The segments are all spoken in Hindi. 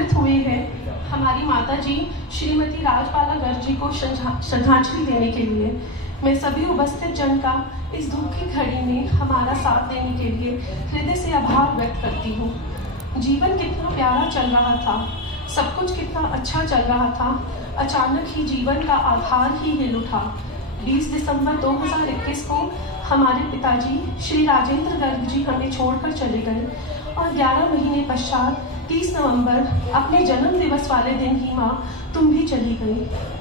एकत्रित हुए हैं हमारी माता जी श्रीमती राजबाला गर्ग जी को श्रद्धांजलि देने के लिए। मैं सभी उपस्थित जन का इस दुख की घड़ी में हमारा साथ देने के लिए हृदय से आभार व्यक्त करती हूँ। जीवन कितना प्यारा चल रहा था, सब कुछ कितना अच्छा चल रहा था, अचानक ही जीवन का आधार ही हिल उठा। 20 दिसंबर 2021 को हमारे पिताजी श्री राजेंद्र गर्ग जी हमें छोड़कर चले गए और 11 महीने पश्चात 30 नवंबर अपने जन्म दिवस वाले दिन ही माँ तुम भी चली गई।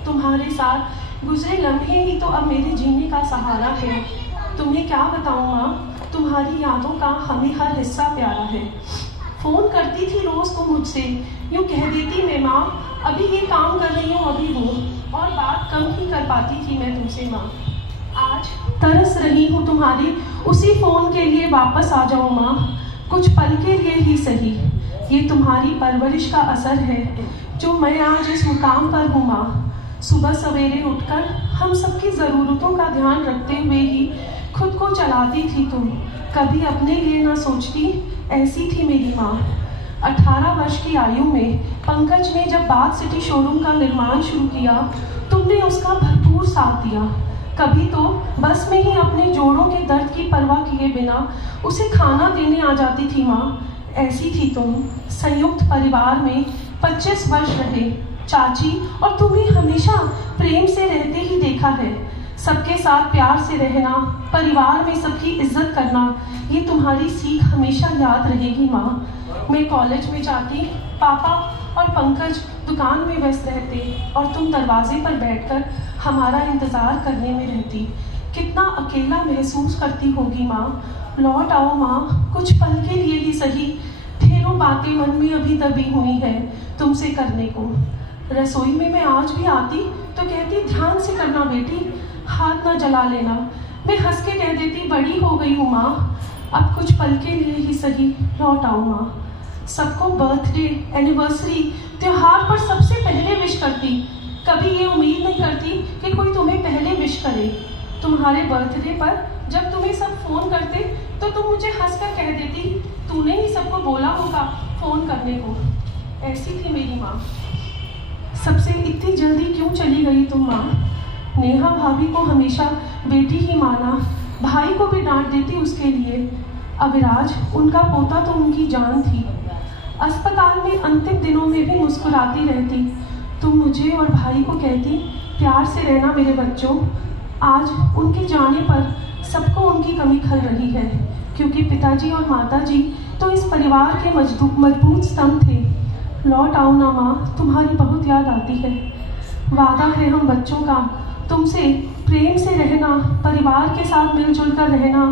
तुम्हारे साथ गुजरे लम्हे ही तो अब मेरे जीने का सहारा है। तुम्हें क्या बताऊँ माँ, तुम्हारी यादों का हमें हर हिस्सा प्यारा है। फ़ोन करती थी रोज़ तुम मुझसे, यूँ कह देती मैं माँ अभी ये काम कर रही हूँ अभी वो, और बात कम ही कर पाती थी मैं तुमसे माँ। आज तरस रही हूँ तुम्हारी उसी फ़ोन के लिए, वापस आ जाओ माँ कुछ पल के लिए ही सही। ये तुम्हारी परवरिश का असर है जो मैं आज इस मुकाम पर हूँ माँ। सुबह सवेरे उठकर हम सबकी ज़रूरतों का ध्यान रखते हुए ही खुद को चलाती थी तुम, कभी अपने लिए ना सोचती, ऐसी थी मेरी माँ। 18 वर्ष की आयु में पंकज ने जब बाग सिटी शोरूम का निर्माण शुरू किया, तुमने उसका भरपूर साथ दिया। कभी तो बस में ही अपने जोड़ों के दर्द की परवाह किए बिना उसे खाना देने आ जाती थी माँ। ऐसी थी तुम। संयुक्त परिवार में 25 वर्ष रहे, चाची और तुम्हें हमेशा प्रेम से रहते ही देखा है। सबके साथ प्यार से रहना, परिवार में सबकी इज्जत करना, ये तुम्हारी सीख हमेशा याद रहेगी माँ। मैं कॉलेज में जाती, पापा और पंकज दुकान में व्यस्त रहते और तुम दरवाजे पर बैठकर हमारा इंतज़ार करने में रहती। कितना अकेला महसूस करती होगी माँ। लौट आओ माँ, कुछ पल के लिए ही सही। ढेरों बातें मन में अभी दबी हुई हैं तुमसे करने को। रसोई में मैं आज भी आती तो कहती ध्यान से करना बेटी, हाथ ना जला लेना। मैं हंस के कह देती बड़ी हो गई हूँ माँ, अब कुछ पल के लिए ही सही लौट आओ माँ। सबको बर्थडे, एनिवर्सरी, त्योहार पर सबसे पहले विश करती, कभी ये उम्मीद नहीं करती कि कोई तुम्हें पहले विश करे। तुम्हारे बर्थडे पर जब तुम्हें सब फ़ोन करते तो तुम मुझे हंसकर कह देती तूने ही सबको बोला होगा फ़ोन करने को। ऐसी थी मेरी माँ। सबसे इतनी जल्दी क्यों चली गई तुम माँ? नेहा भाभी को हमेशा बेटी ही माना, भाई को भी डांट देती उसके लिए। अविराज उनका पोता तो उनकी जान थी। अस्पताल में अंतिम दिनों में भी मुस्कुराती रहती। तुम मुझे और भाई को कहती प्यार से रहना मेरे बच्चों। आज उनके जाने पर सबको उनकी कमी खल रही है, क्योंकि पिताजी और माताजी तो इस परिवार के मजबूत स्तंभ थे। लौट आओ ना माँ, तुम्हारी बहुत याद आती है। वादा है हम बच्चों का तुमसे प्रेम से रहना, परिवार के साथ मिलजुल कर रहना,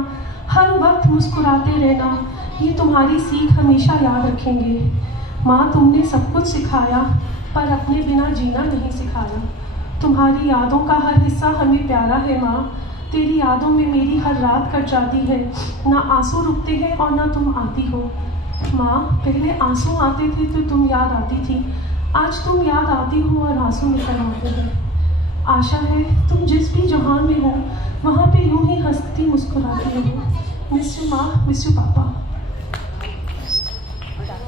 हर वक्त मुस्कुराते रहना, ये तुम्हारी सीख हमेशा याद रखेंगे। माँ तुमने सब कुछ सिखाया पर अपने बिना जीना नहीं सिखाया। तुम्हारी यादों का हर हिस्सा हमें प्यारा है माँ। तेरी यादों में मेरी हर रात कट जाती है, ना आंसू रुकते हैं और ना तुम आती हो। माँ पहले आंसू आते थे तो तुम याद आती थी, आज तुम याद आती हो और आंसू निकल आते हैं। आशा है तुम जिस भी जहान में हो वहाँ पे यूं ही हंसती मुस्कुराती हो। मिस यू माँ, मिस यू पापा।